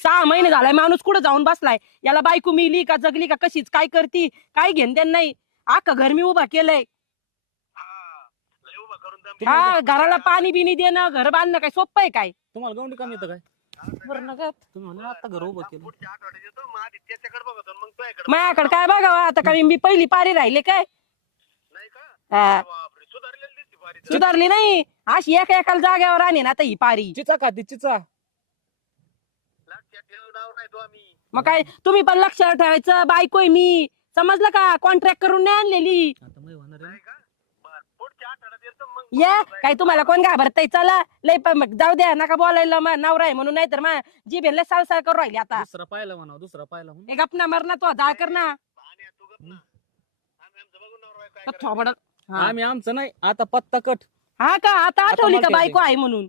6 महिने झालाय माणूस कुठं जाऊन बसलाय. याला बायको मिली का जगली का कशीच काय करती काय घेण त्यांना नाही. आख घर मी उभा केलंय. हा घराला पाणी बिनी देणं घर बांधणं काय सोपं आहे काय. तुम्हाला गवंडी काम येतं काय? बरं ना गं. तुम्ही म्हणा आता घर उभं केलं. माझ्याकडे काय बघावं आता काय मी पहिली पारी राहिले काय. हा. सुधारली नाही अशी एका एकाला जाग्यावर आणि ना आता ही पारी. चिचा खाती चिचा. मग काय तुम्ही पण लक्ष ठेवायचं. बायकोय मी समजलं का. कॉन्ट्रॅक्ट करून नाही आणलेली. आता मी होणार आहे. या काय तुम्हाला कोण घाबरताय. चला लय मग जाऊ द्या नका बोलायला. मा नवरा आहे म्हणून नाही तर मा जी भेनला साळसाळ करू राहिली आता. दुसरा पाहिला म्हणा दुसरा पाहिला म्हणून. एक अपना मरना तो जाळ कर ना. आम्ही आमचं नाही आता पत्ता कट. हा का आता आठवली का माहिती बायको आहे म्हणून.